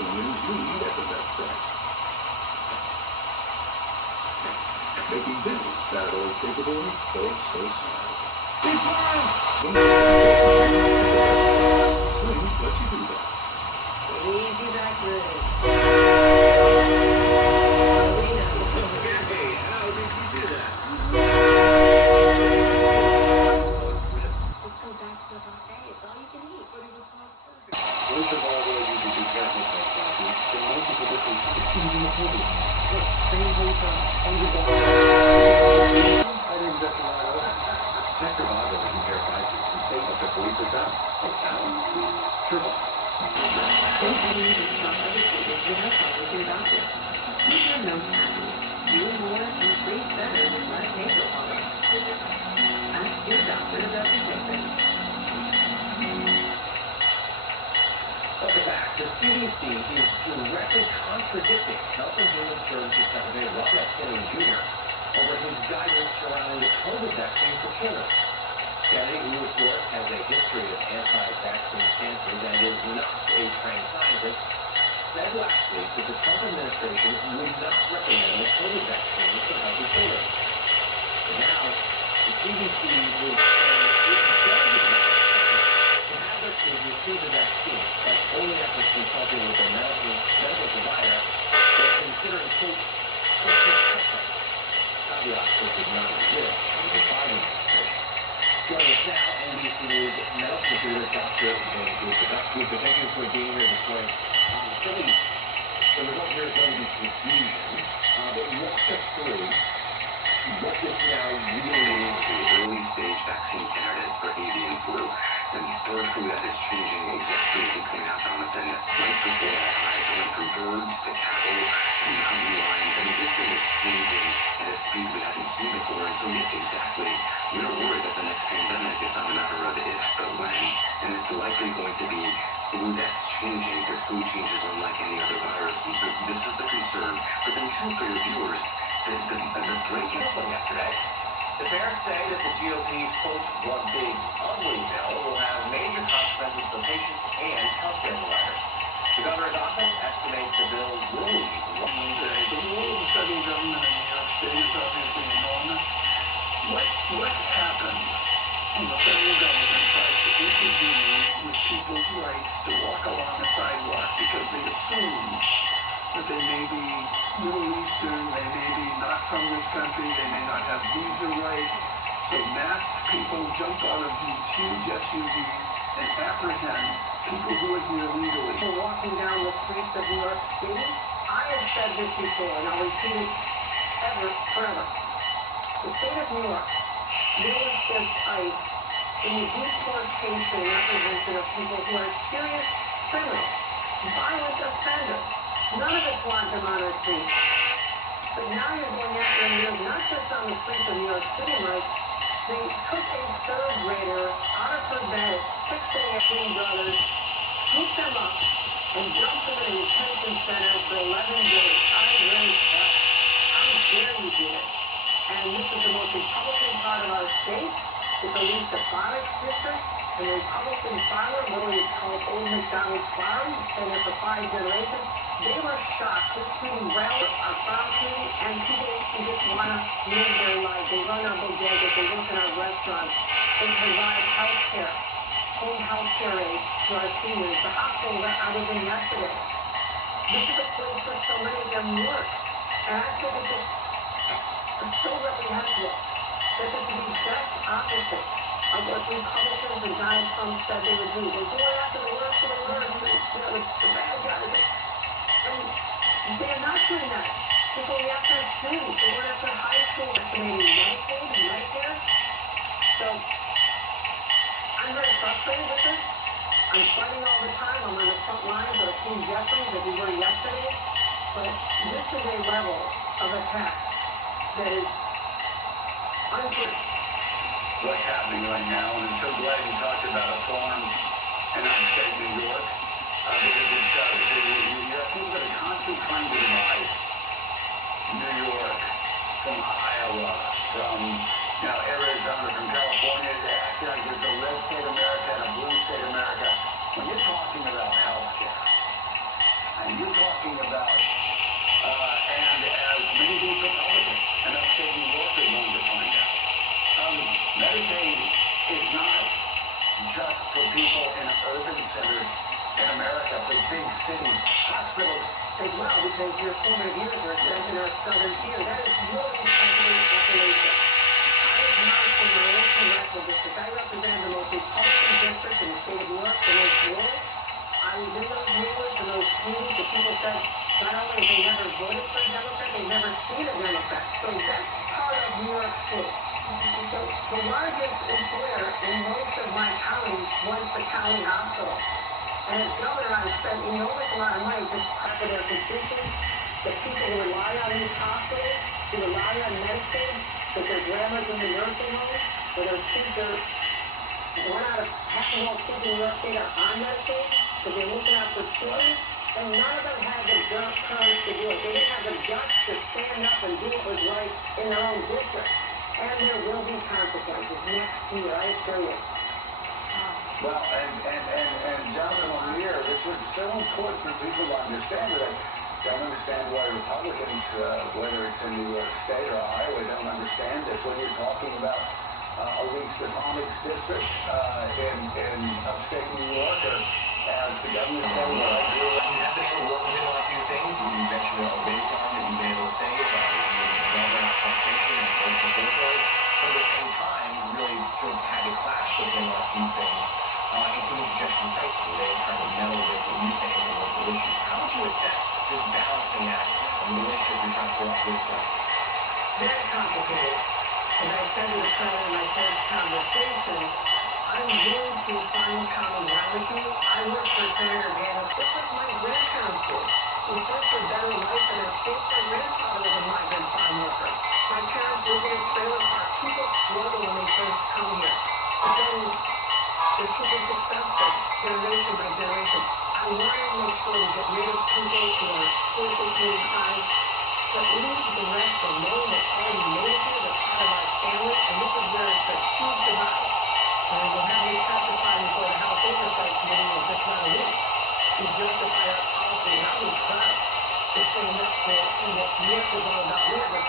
Australians lead at the best price. Making busy Saturday capable of so sad. Big fire! Swing lets you do that. Wavy back ribs. Cascade, how did you do that? Just go back to the buffet. It's all you can eat. But he was so perfect. Most of all, those who do capital type classes, there are multiple different sizes. Even the photos. Look, same hotel, $100. I didn't exactly know that. Check Trivago to compare prices and save up to 40%. Hotel? Trivago. Sometimes you stop other treatments without talking to your doctor. Keep your nose happy. Do more and breathe better with less nasal polyps. Ask your doctor about the difference. Welcome back. The CDC is directly contradicting Health and Human Services Secretary Robert Kennedy Jr. over his guidance surrounding the COVID vaccine for children. Kennedy, who of course has a history of anti-vaccine stances and is not a trained scientist, said last week that the Trump administration would not recommend the COVID vaccine for healthy children. And now, the CDC is saying it does advise parents to have their kids receive the vaccine, but only after consulting with a medical provider or considering, quote, personal preference. Caveats that did not exist under the Biden administration. Joining us now, NBC News medical contributor Dr. Van Gupta. Dr. Gupta, thank you for being here this morning. Certainly, the result here is going to be confusion, but walk us through what this now really means. Early stage vaccine candidate for avian flu. And bird flu that is changing exactly as you point out, Jonathan. Right before our eyes, it went from birds to cattle to mountain lions. I mean, this thing is changing at a speed we haven't seen before. And so it's exactly, we're worried that the next pandemic is not a matter of if, but when. And it's likely going to be flu that's changing because flu changes unlike any other virus. And so this is the concern. But then too, for your viewers, the breaking From yesterday, the bears say that the GOP's, quote, one big ugly bill will have major consequences for patients and healthcare providers. The governor's office estimates the bill will leave The role of the federal government in New York State is obviously enormous. What happens when the federal government tries to intervene with people's rights to walk along a sidewalk because they assume that they may be Middle Eastern, they may be not from this country, they may not have visa rights. So masked people jump out of these huge SUVs and apprehend people who are here legally. People walking down the streets of New York City. I have said this before, and I'll repeat it forever. The state of New York will assist ICE in the deportation and apprehension of people who are serious criminals, violent offenders. None of us want them on our streets. But now you're going after them, not just on the streets of New York City, Mike. They took a third grader out of her bed at 6 a.m. Twin Brothers, scooped them up, and dumped them in a detention center for 11 days. I raised hell. How dare you do this? And this is the most Republican part of our state. It's a least a Phoenix district. And the Republican farmer, literally it's called Old McDonald's Farm. It's been there for 5 generations. They were shocked. This community rallied our farm community and people who just want to live their life. They run our bodegas, they work in our restaurants, they provide health care, home health care aids to our seniors. The hospital that I was in yesterday, this is a place where so many of them work. And I think it's just so reprehensible that this is the exact opposite of what Republicans and Donald Trump said they would do. They're going after the worst of the worst, the bad guys. And they're not doing that. They're going after students. They're going after high school, estimating Medicaid and Medicare. So I'm very frustrated with this. I'm fighting all the time. I'm on the front lines of King Jeffries, as we were yesterday. But this is a level of attack that is unfair. What's happening right now, and I'm so glad you talked about a farm in upstate New York, because it shows. You have people that are constantly trying to divide New York from Iowa, from Arizona, from California. They act like there's a red state America and a blue state America. When you're talking about health care, I you're talking about, and as many of these Republicans in upstate New York are going to find out, Medicaid is not just for people in urban centers in America, for big city hospitals as well, because your formative years were spent in our southern tier. That is really taking Appalachia. I have marched in my own congressional district. I represented the most Republican district in the state of New York for most war. I was in those neighborhoods and those communities that people said not only have they never voted for a Democrat, they've never seen a Democrat. So that's part of New York State. So the largest employer in most of my counties was the county hospital. And as governor, I spent an enormous amount of money just prepping their constituents, the people who rely on these hospitals, who rely on Medicaid, because their grandma's in the nursing home, where their kids are, one out of half of all kids in New York State are on Medicaid, because they're looking out for children, and none of them had the courage to do it. They didn't have the guts to stand up and do what was right in their own districts. And there will be consequences next year, I assure you. Well, and Jonathan O'Lear, it's so important for people to understand that I don't understand why Republicans, whether it's in New York State or Ohio, don't understand this. When you're talking about Elise Stefanik's district in upstate New York, or as the governor said, what I do. You have been able to work with him on a few things. You mentioned a wind farm that you've been able to save. He's doing development on Penn Station and Brooklyn. But at the same time, you really sort of had to clash with him on a few things, including congestion pricing. They're trying to meddle with what you say is a local issues. How would you assess this balancing act of the relationship you're trying to pull off with the president? Very complicated. As I said to the president in my first conversation, I'm willing to find common ground with you. I work for Senator Garrett, just like my grandparents did. In search for a better life and a faith. My grandfather was a migrant farm worker. My parents lived in a trailer park. People struggle when they first come here. But then they're keeping successful generation by generation. I want to make sure we get rid of people who are seriously committing crimes, but leave the rest alone that already made it here. They're part of our family, and this is where it's a huge divide. And we'll have you testify before the House Oversight Committee in just about a week to justify our policy. And I'll be proud to stand up for what New York is all about. We have a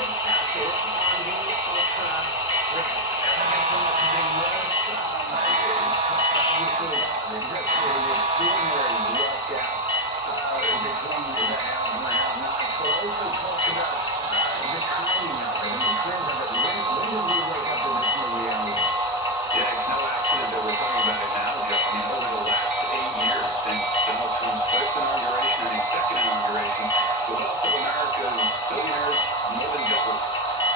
dispatches on the ultra rich. Extraordinary wealth gap between the haves and the have-nots, but also talk about the timing of it and the trends of it. When did we wake up to this new reality? Yeah, it's no accident that we're talking about it now, Jeff. I mean, over the last 8 years, since Donald Trump's first inauguration and his second inauguration, the wealth of America's billionaires more than doubled.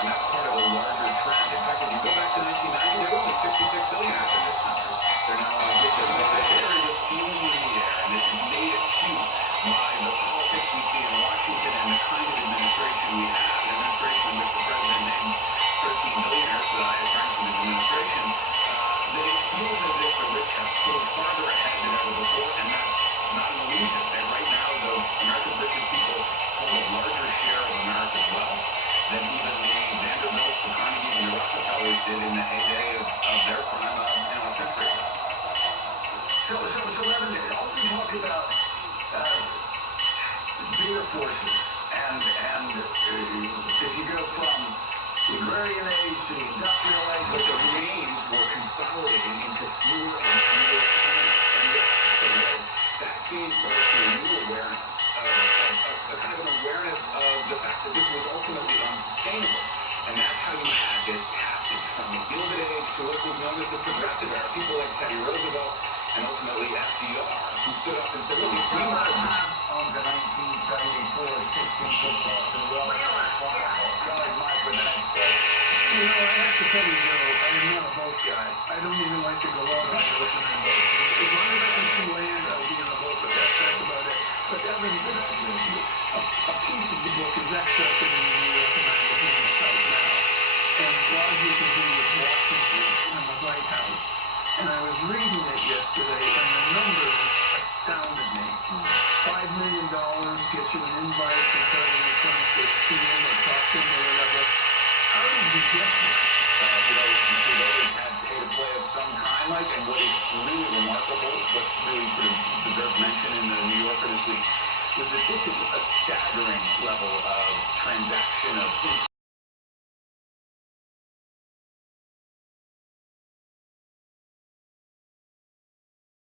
And that's part of a larger trend. In fact, if you go back to 1990, there were only 66 billionaires in this country. They're now on a there is a feeling in the air, and this is made acute by the politics we see in Washington and the kind of administration we have, an administration in which the president named 13 billionaires to the highest ranks in his administration, that it feels as if the rich have pulled farther ahead than ever before, and that's not an illusion. And right now, America's richest people hold a larger share of America's wealth than even the Vanderbilts, the Carnegies, and the Rockefellers did in the heyday of their prime a century ago. So Evan, also talk about the air forces, and if you go from The agrarian age to the industrial age. But the names were consolidating into fewer and fewer planets. And what happened was that gave birth to a new awareness, a kind of an awareness of the fact that this was ultimately unsustainable. And that's how you had this passage from the Gilded Age to what was known as the Progressive Era. People like Teddy Roosevelt and ultimately FDR, who stood up and said, look, these green movements. Owns the 1974 16 football in the world. Charlie Mike with the next day. You know, I have to tell you, Joe, I'm not a boat guy. I don't even like to go out on the ocean in boats. As long as I can see land, I'll be in a boat, but that's about it. But Evan, a piece of the book is excerpted in the New York magazine. It's out now. And it's largely to do with Washington and the White House. And I was reading it yesterday, and the numbers astounded me. $5 million gets you an invite from President Trump to see him or talk to him or whatever. How did you get here? We've always had pay-to-play of some kind, like, and what is really remarkable, what really sort of deserved mention in the New Yorker this week, was that this is a staggering level of transaction of